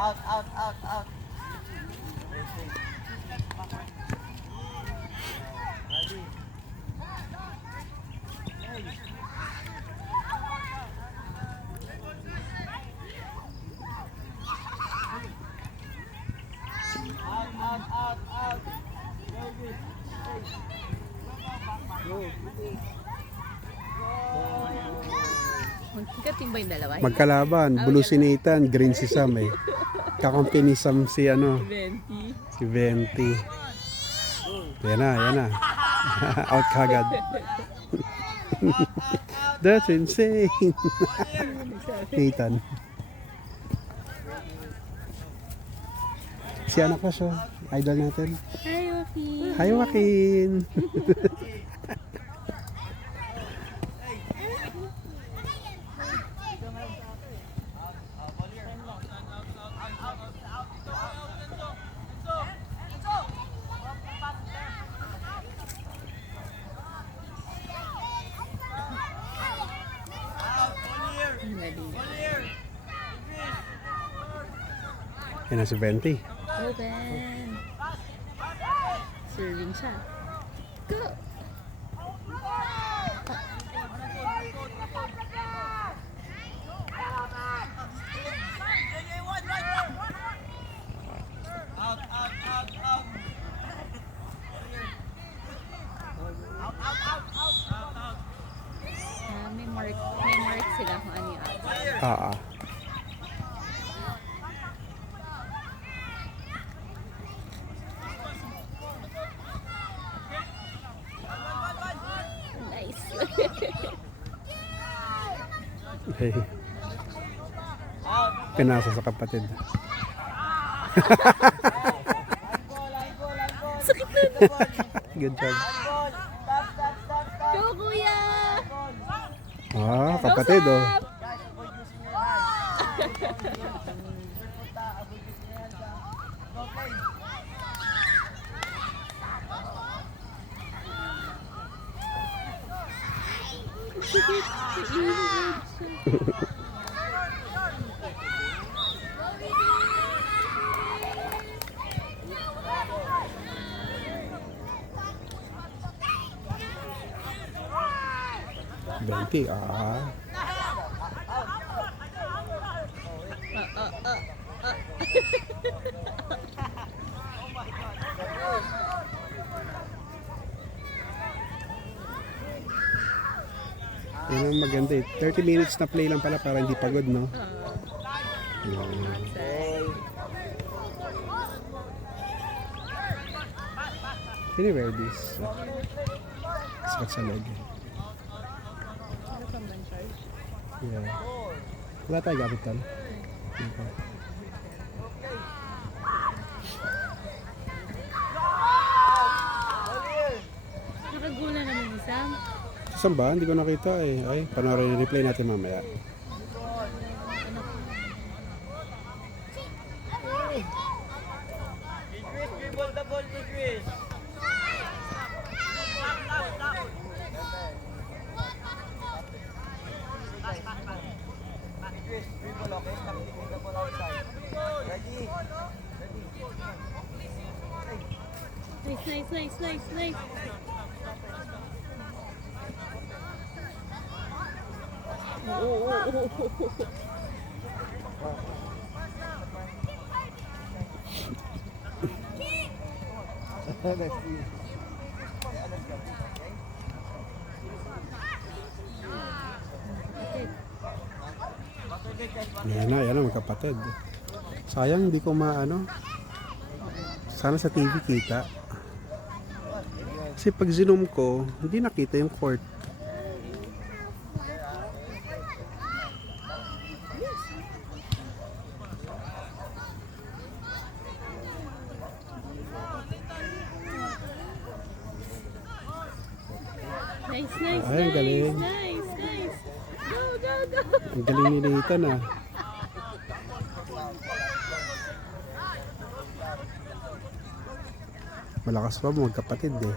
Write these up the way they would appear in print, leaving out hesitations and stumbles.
Out, out, out, out. Ready. Out, out, out, out. Magkakating ba yung dalawa? Magkalaban, blue si Nathan, green si Sam eh. Kakampi ni Sam si ano, 20. si Venti. Yan na. Out kagad. That's insane. Nathan. Si anak ko siya, idol natin. Hi, Joaquin. Hi, Joaquin. Yan na si Venti. Open. Serving siya. Go! Out, out, out, out. May mark sila kung ano yung out. Ah. Nice. Hey. Pinasa sa kapatid. Sakit na. Good job. Go, kuya! Ah, kapatid oh. Venti, ah. Yan ang maganda eh. 30 minutes na play lang pala para hindi pagod, no? Yan. Can you wear this? Sakit sa leg. Yeah. Wala tayo gamit tal. Okay. Nakagula naman ni Sam. Saan ba? Hindi ko nakita eh. Ay, panoorin yung replay natin mamaya. Idris, dribble the ball, Idris. Idris, dribble, okay? Stop kicking the ball outside. Ready? Nice. Yan na, magkapatid. Sayang hindi ko maano. Sana sa TV kita. Kasi pag zoom ko, hindi nakita yung court. Nice. Ay, ang galing. Nice. Go. Ang galing ni Nathan ah. Malakas pa mo, magkapatid eh.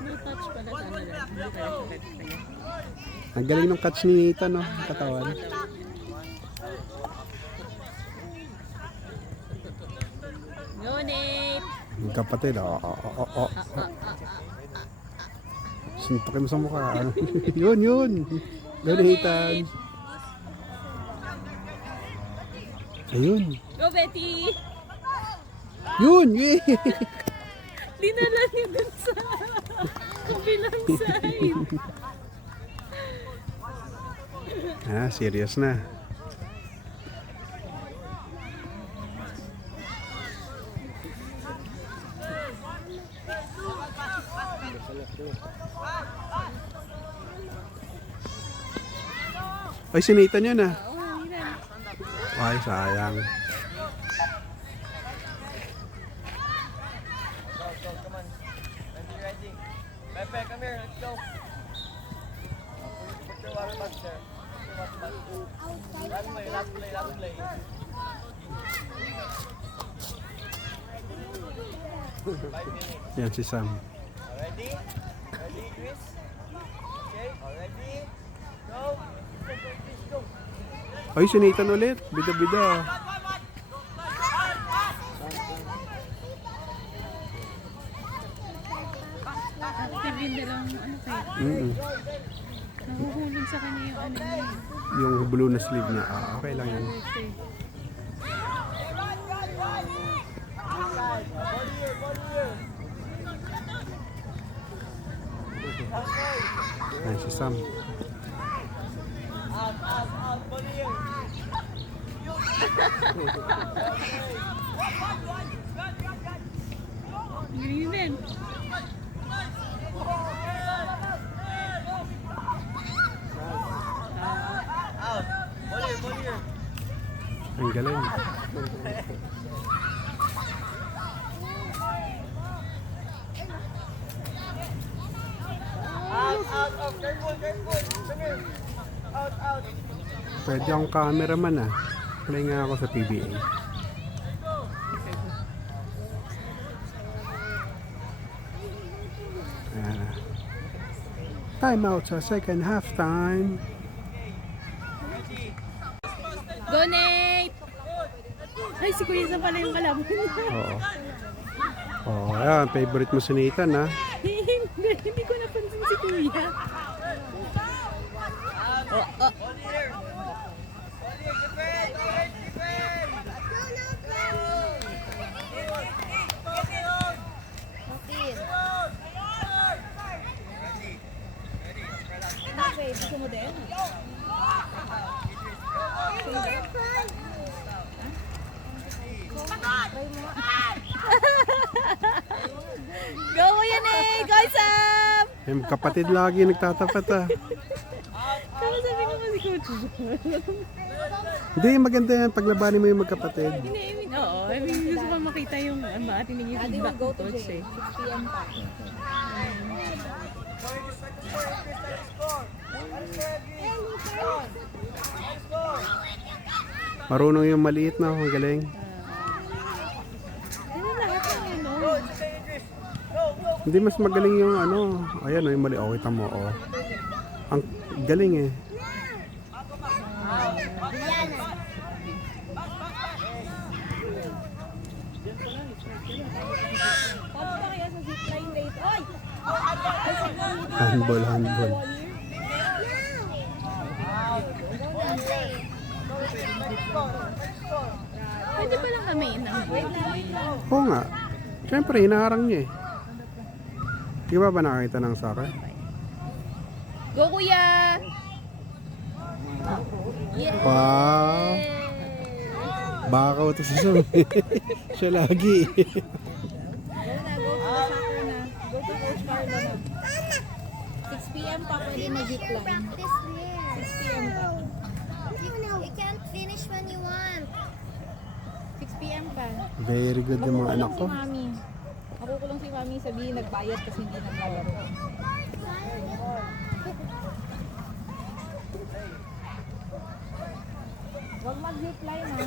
No touch pala sa ano lang. Hindi tayo sa kanya. Ang galing ng catch ni Ethan, no? Katawan. Go, Nate! Magkapatid, Sintakin mo sa mukha. Ano? Yun. Galing Ethan. Ayun. Go, Betty! Yun! Yeah. Dinala niya dun sa kabilang side. Serious na. Ay, sinita niya na. Oo, hirap. Ay, sayang. Go, come on. Ready. Pepe, come here. Let's go. Put your water bag there. Last play. Yan si Sam. Ready? Ready, Chris? Okay, ready? Go. Go. Ay, sinitan ulit. Bida-bida. Active yun dalawang ano kayo. Nahuhulog sa kanya yung ano niya. Yung blue na sleeve niya. Okay lang yan. Okay. Yan si Sam. Out. Body here. Galing din. Out. Body here. Ang galing. Out. Careful. Come here. Out. Pwede akong cameraman ah. Play nga ako sa PBA. Time out sa second half time. Go, Nate! Ay, si Kuya Sam pala yung kalaban niya. Oo. Ayan, favorite mo si Nathan ha. Hindi ko napansin si Kuya. Body here. Defend. Gusto mo din? Go, Kuya Nate! Go, Sam! Yung kapatid lagi nagtatapat ah. Tapos sabi ko kasi coach. Hindi, maganda yan. Paglabanin mo yung magkapatid. Hindi, I mean, oo. I mean, gusto ko makita yung matinig yung feedback ng coach eh. 6 p.m. pa. Marunong yung maliit na. Ang galing. Ano lahat ng ano? Hindi, mas magaling yung ano. Ayan o, yung mali. Oh, kita mo. Oh. Ang galing eh. Paano ba kaya sa zipline rate? Oy! Handball. Pwede pa lang kami inang. Oo nga. Siyempre, hinaharang niya eh. Di ba nakakita ng soccer? Go, Kuya! Wow! Baka ito si Sam. Siya lagi. Go na. Go to Coach Carlo na. 6 p.m. pa pwede na zipline. Practice there. 6 p.m. pa. You can't finish when you want. 6 p.m. pa. Very good yung mga anak ko. Si Mami. Makukulong si Mami sabihin nagbayad kasi hindi naglalaro. Huwag mag-zipline ha.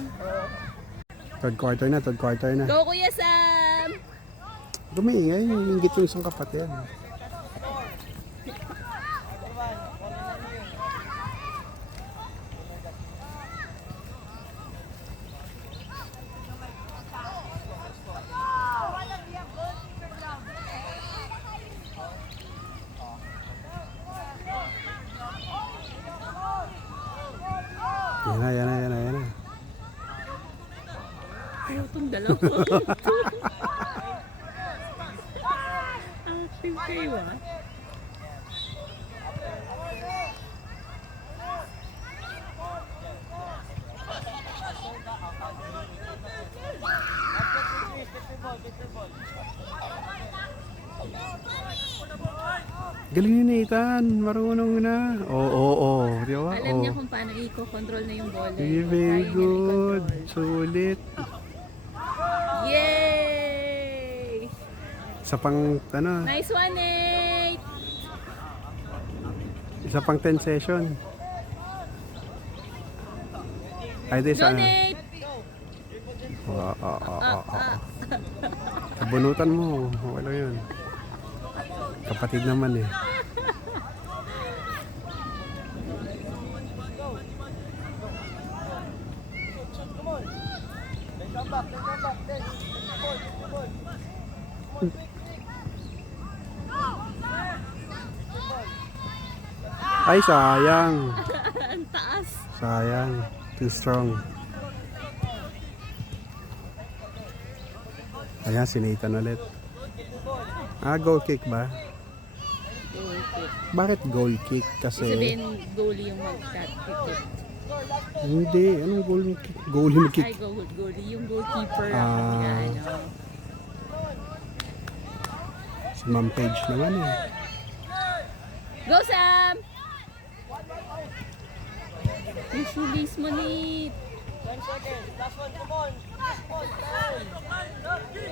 Third quarter na. Go, Kuya Sam! Gumiingay, inggit yung isang kapatid. Yan na, yan na, yan na, yan na. Ayaw itong dalawa. Active kayo ah. Galing ni Nathan, marunong na. Oo, di ba? Alam niya kung paano i-control na yung bola. Very, Kaya very niya good. i-control. Sulit. Yay! Isa pang, ano, Nice one, Nate! isa pang 10 session. Ay, di Go, sana. Nate! Kabunutan mo. Okay lang yun. Kapatid naman eh. Ay, sayang. Ang taas! Sayang. Too strong. Ayan, si Nathan ulit. Goal kick ba? Goal kick. Bakit goal kick? Ibig Kasi... sabihin, goalie yung mag-kick. Hindi. Anong goal kick? Goal kick. Ay, goalie. Yung goalkeeper. Ah. Yan, Si Ma'am Page naman eh. Go, Sam! Yung shoelace mo, Nate. 10 seconds. Last one, come on.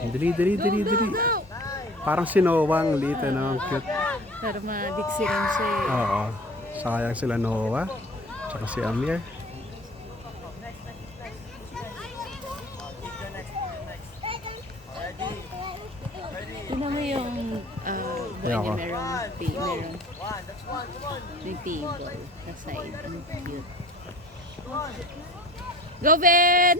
Dali. Go! Parang sinowang lito na. Cute. Pero madiksi rin siya eh. Oo. Sayang sila Noah. Tsaka si Amir. Tingnan mo yung Ayoko. merong may table sa side. Ang cute. Go, Ben!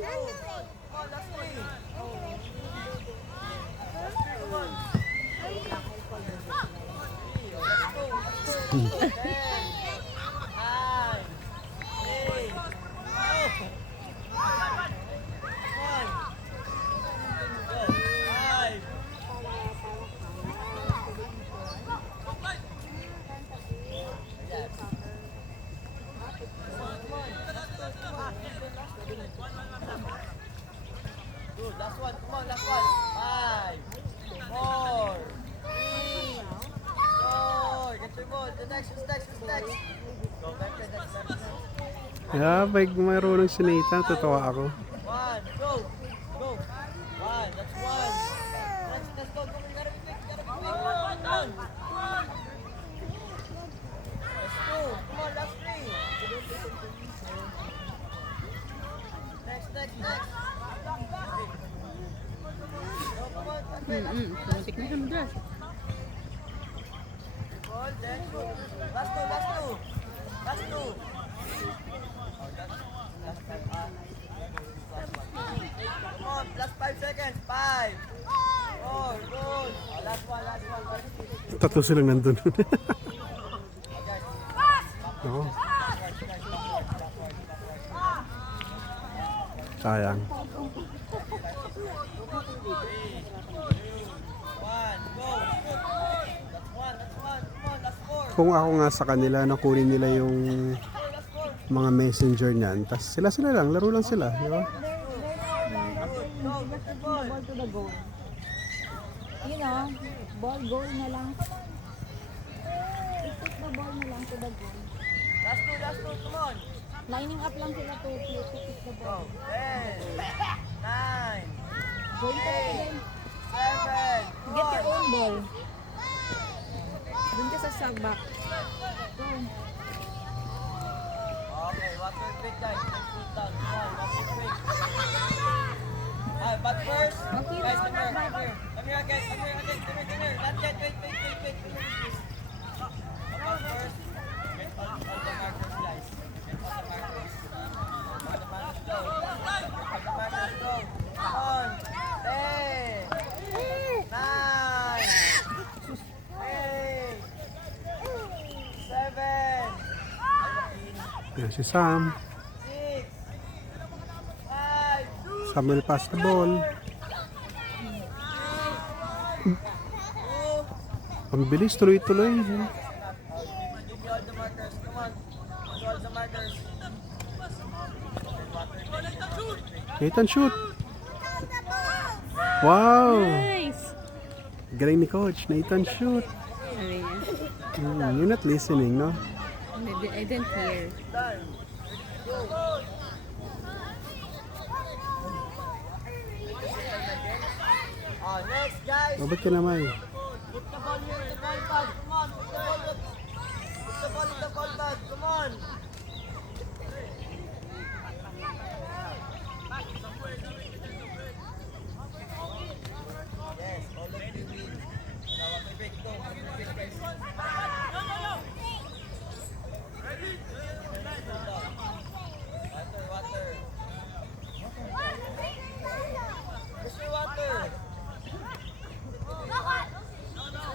Good, last one, come on, last one. 5, 4, 3, go. Get your ball. The next. Go back to that. Yeah, pag marunong si Nathan, totoo ako. 1, go. 1, that's 1. Let's go. Come on, you gotta be quick. Come on. Let's go. Come on, last 3. Next. Pumuntik na siya mag-rush. Ball, then go. Last two. Come on, last 5 seconds. 5, 4, good. Last one. Tatlo silang nandun. Oo. Sayang. 1, go. That's one. Come on, last 4. Kung ako nga sa kanila, nakunin nila yung mga messenger niyan, tas sila lang, laro lang sila, di ba? Ball to the goal. You know, goal na lang. I-put the ball na lang to the goal. Last two, come on. Lining up lang sila to pick the Go. ball. 10, 9, Goal to the goal. 7. Get your own ball. Dun ka sa sagbak. Okay, water break guys. Let's put down. Come on, water break. But first, guys, come here. here again, come here again, come here. Not yet, wait. Come here, please. Come on first. Get all the markers, guys. Get all the markers. All the markers go. All the markers go. Come on. 10, 9, 8, 7, Yan si Sam. 6, 5, Samuel pass the ball. 2, Ang bilis, tuloy-tuloy. give me all the markers. Come on. Give me all the markers. Nathan, shoot. Wow! Nice! Galing ni coach. Nathan, shoot. Sabi niya. You're not listening, no? I didn't hear. Done. Go. Next, guys. Babat ka naman. Put the ball here in the ball pad. Come on. Put the ball in the ball pad. Come on. Yes, all of you win. Now, what break go. Water. Mr. Water.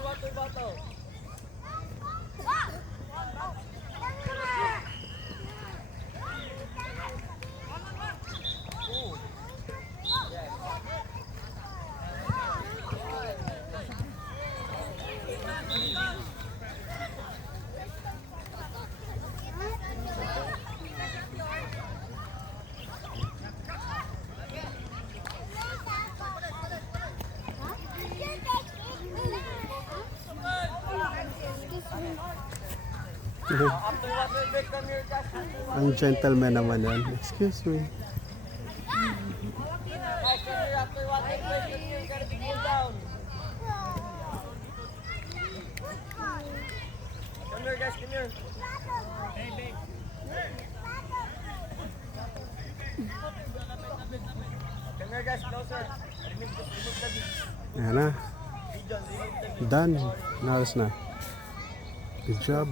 Water bottle. Ooh. Yes. After water break, come here, Josh. Ang gentleman naman yan. Excuse me. Guys, come here after water break. Come here, you gotta be cool down. Come here, guys, come here. Come here, guys, closer. Remove the beats. Ayan na. Region, remove the beats. Done. Nalas na. Good job.